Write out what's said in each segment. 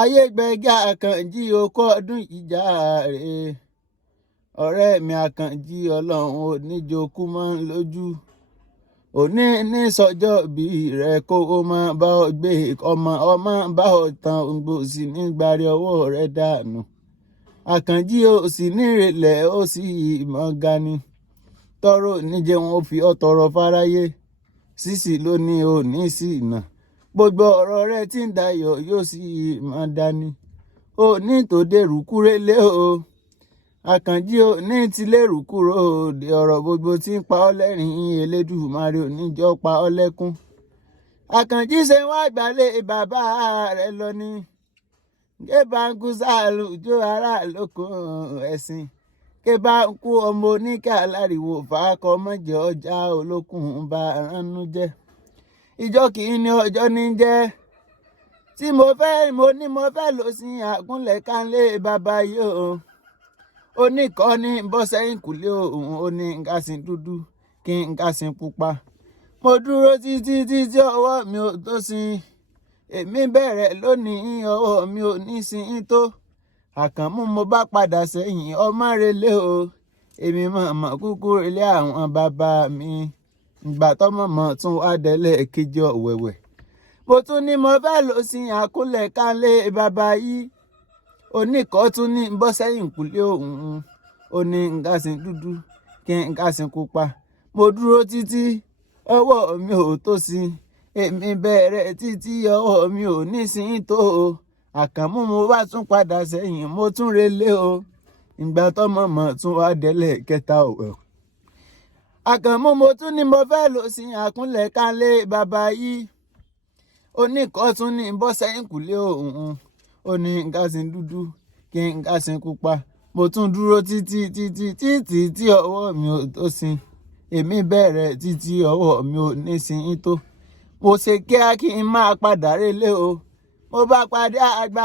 ayégbẹ́gà Àkànjí okó ọdún ìjà rẹ̀ ọ̀rẹ́ mi Àkànjí ọlọ́run ò ní jókú mọ́ lójú òní ní sọjọ́ bí rẹ̀ kó o máa bá ọ gbé ọmọ bá ọ tan ògbòsì nígbàrí ọwọ́ rẹ̀ dànù Àkànjí ó sì nírẹ̀lẹ̀ ó sì mọ̀ gani tọrọ níjẹ wọn fi ọ tọrọ fáráyé sísì ló ní òní sí iná gbogbo ọ̀rọ̀ rẹ̀ tí ń dayọ̀ yóò sì máa dání òní tó dèrú kúrélé o Àkànjí òní ti lérú kúrò òde ọ̀rọ̀ gbogbo tí ń pa ọ́ lẹ́rìn-ín Elédùmarè oníjọ́ pa ọ́ lẹ́kún Àkànjí ṣe wá gbálẹ̀ bàbá rẹ̀ lọ ní kébàǹkù sáàlù jó ara lóko ẹ̀sìn kébàǹkù ọmọ oníkà láriwo fàákọ mọ́jọ ọjà olókùn bá ránú jẹ́ ìjọ kìíní ọjọ́ ní jẹ́ tí mo fẹ́ lọ sí àgúnlẹ̀ kánlé bàbá yìí o oníkọ́ni bọ́ sẹ́yìn kùlé òun ó ní nǹkan dúdú kí nǹkan pupa mo dúró títí ọwọ́ mi ò tó sin èmi bẹ̀rẹ̀ lónìí ọwọ́ mi ò ní sin tó Àkànmú mo bá padà sẹ́yìn ọmọ relé o èmi mọ̀mọ́ kúkú relé àwọn bàbá mi ìgbà tọ́mọ̀mọ́ tún wá délẹ̀ kejì ọ̀wẹ̀wẹ̀ mo tún ní mo fẹ́ lọ sí àkúnlẹ̀ kánlé bàbá yìí oníkọ́ tún ní bọ́ sẹ́yìn kùlé òun ó ní nǹkan dúdú kí nǹkan pupa mo dúró títí ọwọ́ mi ò tó sin èmi bẹ̀rẹ̀ títí ọwọ́ mi ò ní sin tó o Àkànmú mo bá tún padà sẹ́yìn mo tún relé o ìgbà tọ́mọ̀mọ́ tún wá délẹ̀ kẹta ọ̀wẹ̀ Àkànmú mo tún ní mo fẹ́ lọ sí àkúnlẹ̀ kánlé bàbá yìí oníkọ́ tún ní bọ́ sẹ́yìn kùlé òun ó ní nǹkan dúdú kí nǹkan pupa mo tún dúró títí ọwọ́ mi ò tó sin èmi bẹ̀rẹ̀ títí ọwọ́ mi ò ní sin tó mo ṣe kíá kí n máa padà relé o mo bá padà àgbà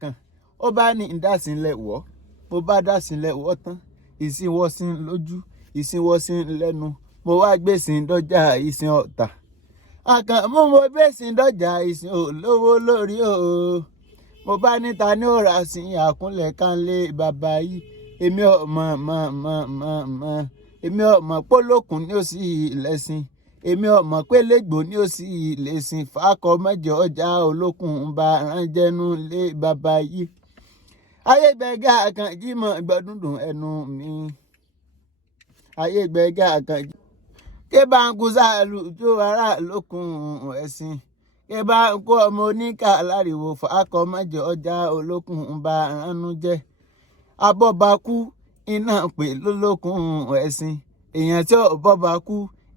kan ó bá ní ìdásílẹ̀ wọ̀ mo bá dásílẹ̀ wọ̀ tán ìsìnwọ́sìn lójú ìsìnwọ́sìn lẹ́nu mo wá gbèsè dọ́jà ìsìn ọ̀tà Àkànmú mo gbèsè dọ́jà ìsìn olówó lórí o mo bá níta ní ọ̀rá sí àkúnlẹ̀ kánlé bàbá yìí èmi ọmọ pólókùn ní òsì lẹ́sìn èmi ọmọ pélégbò ní òsì lẹ́sìn fàákọ mẹ́jọ ọjà olókùn bá ránjẹnu lé bàbá yìí ayégbẹ́gà Àkànjí mọ̀ gbọ́dúndùn ẹnu mi ayégbẹ́gà Àkànjí kébàǹkù sáàlù jó ara lókun ẹ̀sìn kébàǹkù ọmọ oníkà láriwo fàákọ mẹ́jọ ọjà olókùn bá ránú jẹ́ abọ́bakú iná pè lólókun ẹ̀sìn èèyàn tí ọ̀bọ́ba kú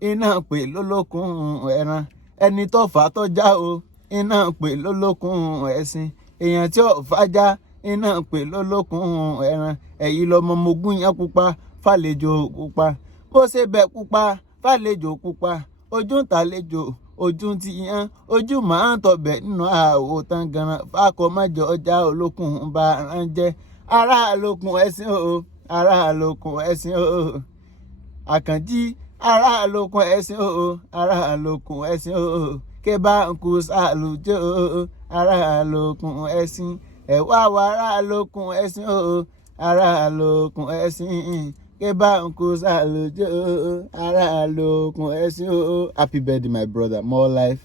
iná pè lólókun ẹran ẹni tó fà á tọ́já o iná pè lólókun ẹ̀sìn èèyàn tí ọ̀fájá iná pè lólókun ẹran ẹ̀yìn lọmọ mogún yẹn pupa fàlejò pupa bó ṣe bẹ̀ pupa fàlejò pupa ojú ń tàlejò ojú ti yan ojú màá ń tọbẹ̀ nínú àwò tán ganan fàkọ mẹ́jọ ọjà olókun bá ránjẹ́ ará lókun ẹ̀sìn o ará lókun ẹ̀sìn o Àkànjí ará lókun ẹ̀sìn o ará lókun ẹ̀sìn o kébàǹkù sáàlù jó ará lókun ẹ̀sìn ẹ̀wá wa ará lókun ẹ̀sìn o ará lókun ẹ̀sìn kébàǹkù sáàlù jó ará lókun ẹ̀sìn o. Happy birthday my brother, more life.